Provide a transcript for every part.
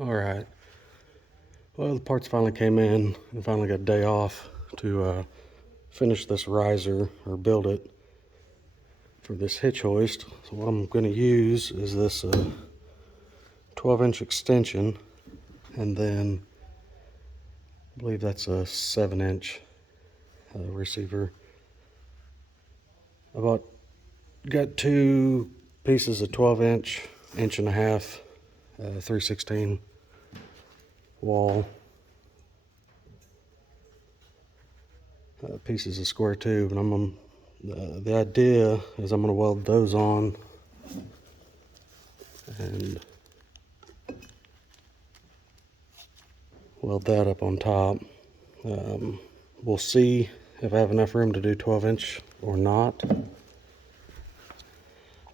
Alright, well, the parts finally came in and finally got a day off to finish this riser or build it for this hitch hoist. So what I'm going to use is this 12-inch extension, and then I believe that's a 7-inch receiver. Got two pieces of 12-inch, 1.5 inch, 3/16 wall, pieces of square tube, and the idea is I'm going to weld those on and weld that up on top. We'll see if I have enough room to do 12-inch or not.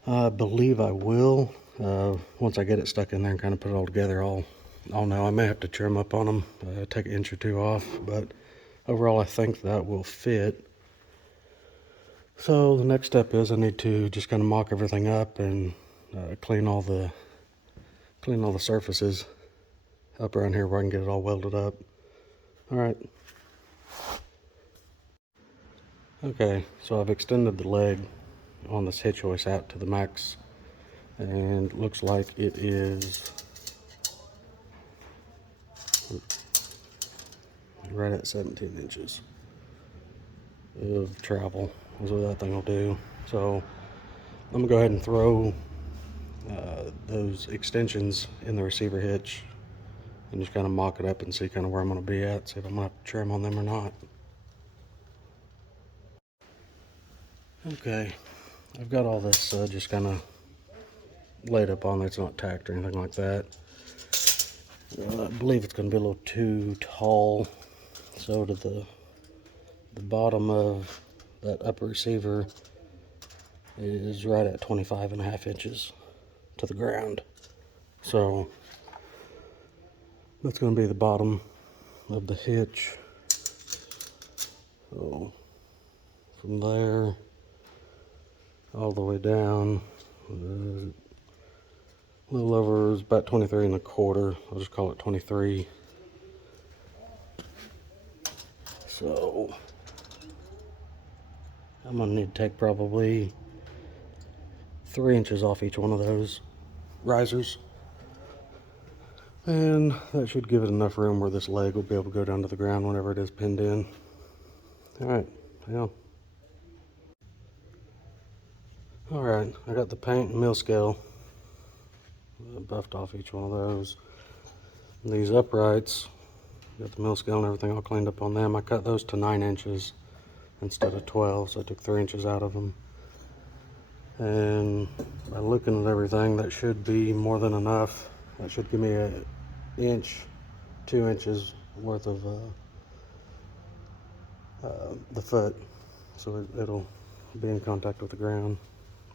I believe I will. Once I get it stuck in there and kind of put it all together, I'll know. I may have to trim up on them, take an inch or two off, but overall I think that will fit. So the next step is I need to just kind of mock everything up and clean all the surfaces up around here where I can get it all welded up. All right. Okay, so I've extended the leg on this hitch hoist out to the max, and it looks like it is right at 17 inches of travel is what that thing will do. So I'm gonna go ahead and throw those extensions in the receiver hitch and just kind of mock it up and see kind of where I'm going to be at, see if I'm going to have to trim on them or not. Okay, I've got all this just kind of laid up on there. It's not tacked or anything like that. I believe it's going to be a little too tall, so to the bottom of that upper receiver is right at 25.5 inches to the ground. So that's going to be the bottom of the hitch. So from there all the way down, a little over, is about 23.25. I'll just call it 23. So I'm gonna need to take probably 3 inches off each one of those risers, and that should give it enough room where this leg will be able to go down to the ground whenever it is pinned in. All right, yeah. All right, I got the paint and mill scale buffed off each one of those. These uprights, got the mill scale and everything all cleaned up on them. I cut those to 9 inches instead of 12, so I took 3 inches out of them. And by looking at everything, that should be more than enough. That should give me an inch, 2 inches worth of the foot, so it'll be in contact with the ground.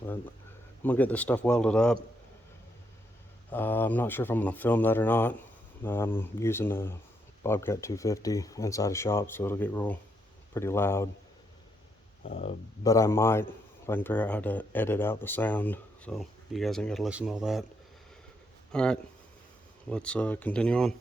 But I'm gonna get this stuff welded up. I'm not sure if I'm gonna film that or not. I'm using a Bobcat 250 inside a shop, so it'll get pretty loud. But I might, if I can figure out how to edit out the sound, so you guys ain't gotta listen to all that. All right, let's continue on.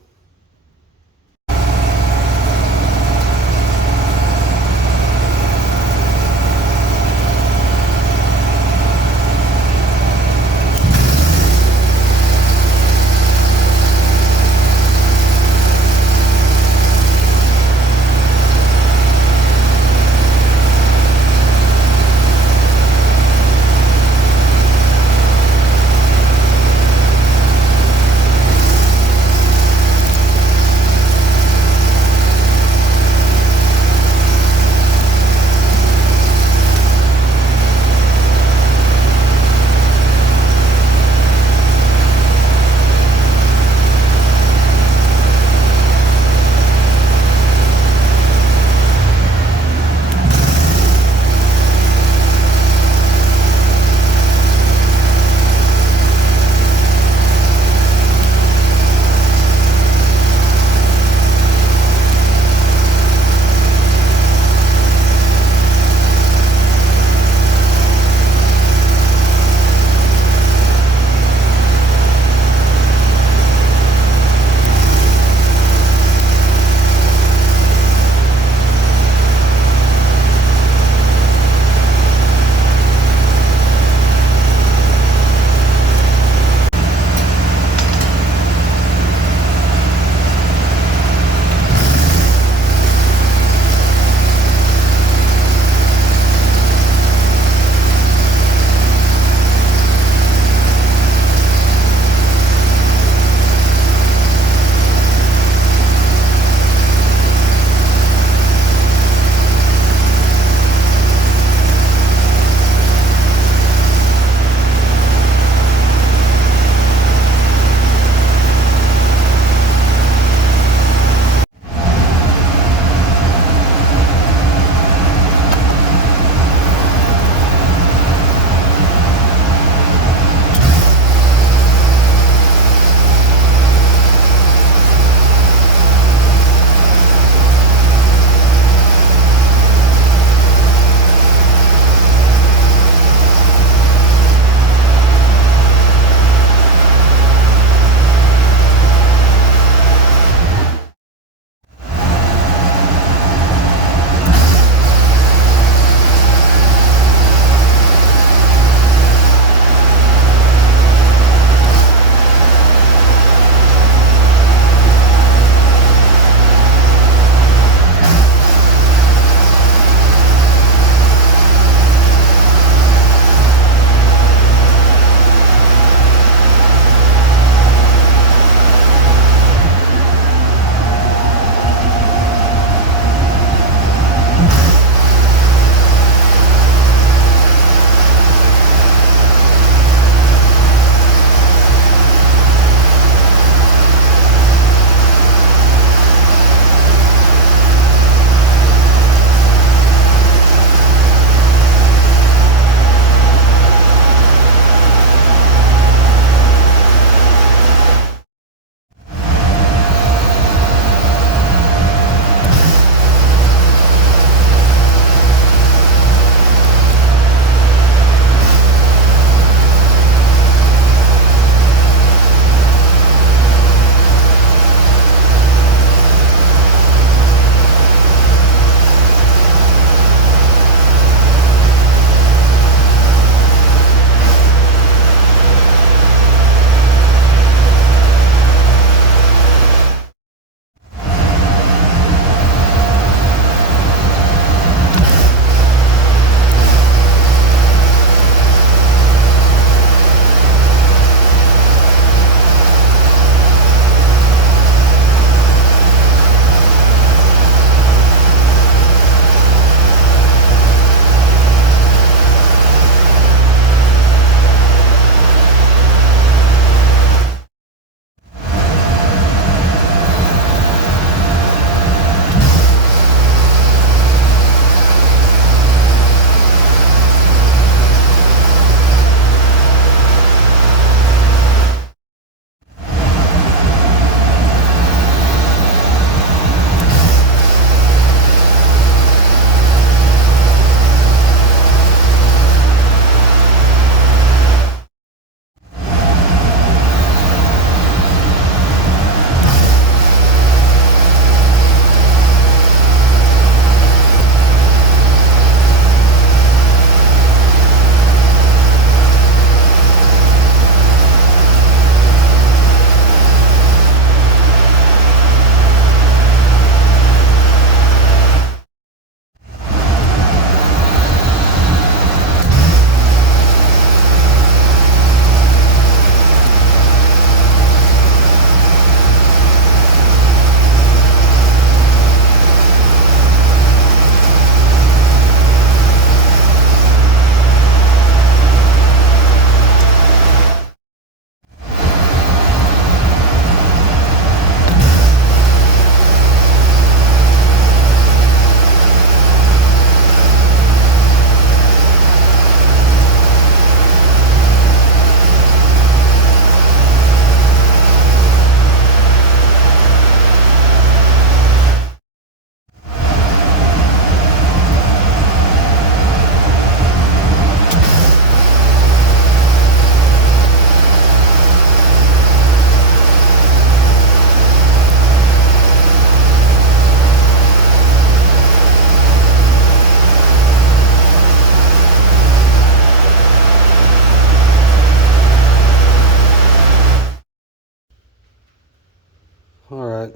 Alright,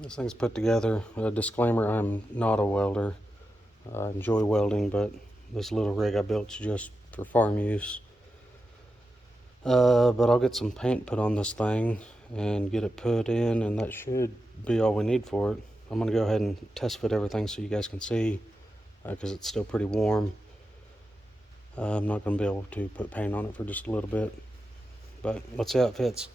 this thing's put together. A disclaimer, I'm not a welder. I enjoy welding, but this little rig I built is just for farm use. But I'll get some paint put on this thing and get it put in, and that should be all we need for it. I'm going to go ahead and test fit everything so you guys can see, because it's still pretty warm. I'm not going to be able to put paint on it for just a little bit, but let's see how it fits.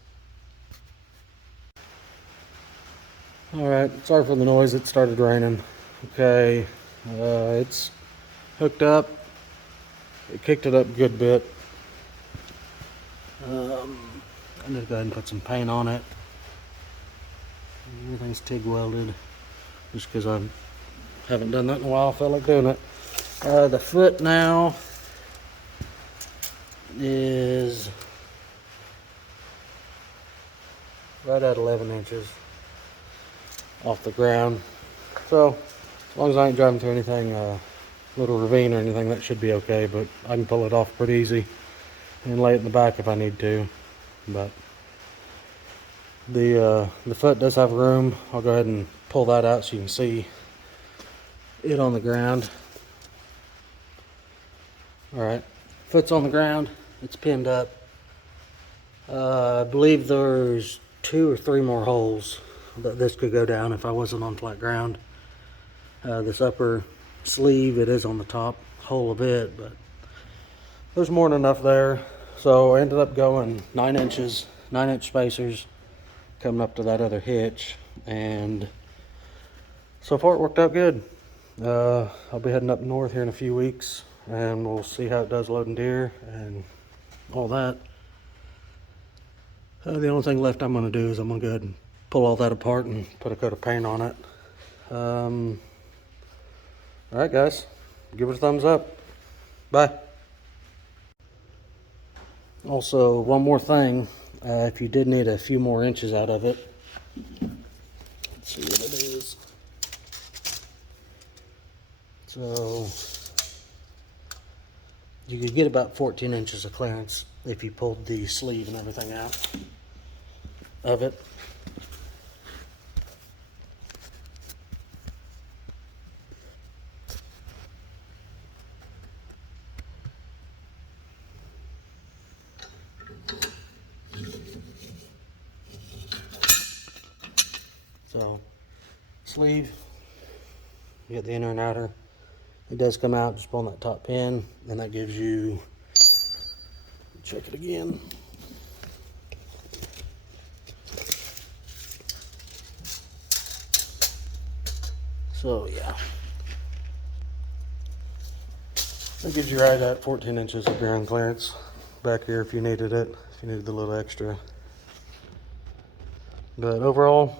Alright, sorry for the noise, it started raining. Okay, it's hooked up. It kicked it up a good bit. I'm going to go ahead and put some paint on it. Everything's TIG welded, just because I haven't done that in a while. I felt like doing it. The foot now is right at 11 inches off the ground. So as long as I ain't driving through anything, little ravine or anything, that should be okay. But I can pull it off pretty easy and lay it in the back if I need to. But the foot does have room. I'll go ahead and pull that out so you can see it on the ground. Alright, foot's on the ground, it's pinned up. I believe there's 2 or 3 more holes that this could go down if I wasn't on flat ground. This upper sleeve, it is on the top hole of it, but there's more than enough there. So I ended up going 9 inches, 9-inch spacers coming up to that other hitch, and so far it worked out good. I'll be heading up north here in a few weeks, and we'll see how it does loading deer and all that. The only thing left I'm going to do is I'm going to go ahead and pull all that apart and put a coat of paint on it. Alright guys, give it a thumbs up. Bye. Also, one more thing, if you did need a few more inches out of it, let's see what it is. So you could get about 14 inches of clearance if you pulled the sleeve and everything out of it. So, sleeve, you get the inner and outer. It does come out just on that top pin, and that gives you, check it again. So yeah, that gives you right at 14 inches of ground clearance back here if you needed it, if you needed the little extra. But overall,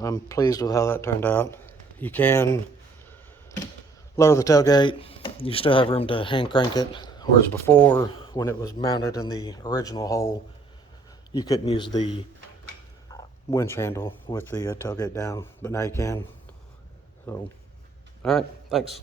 I'm pleased with how that turned out. You can lower the tailgate, you still have room to hand crank it, whereas before, when it was mounted in the original hole, you couldn't use the winch handle with the tailgate down, but now you can. So, alright, thanks.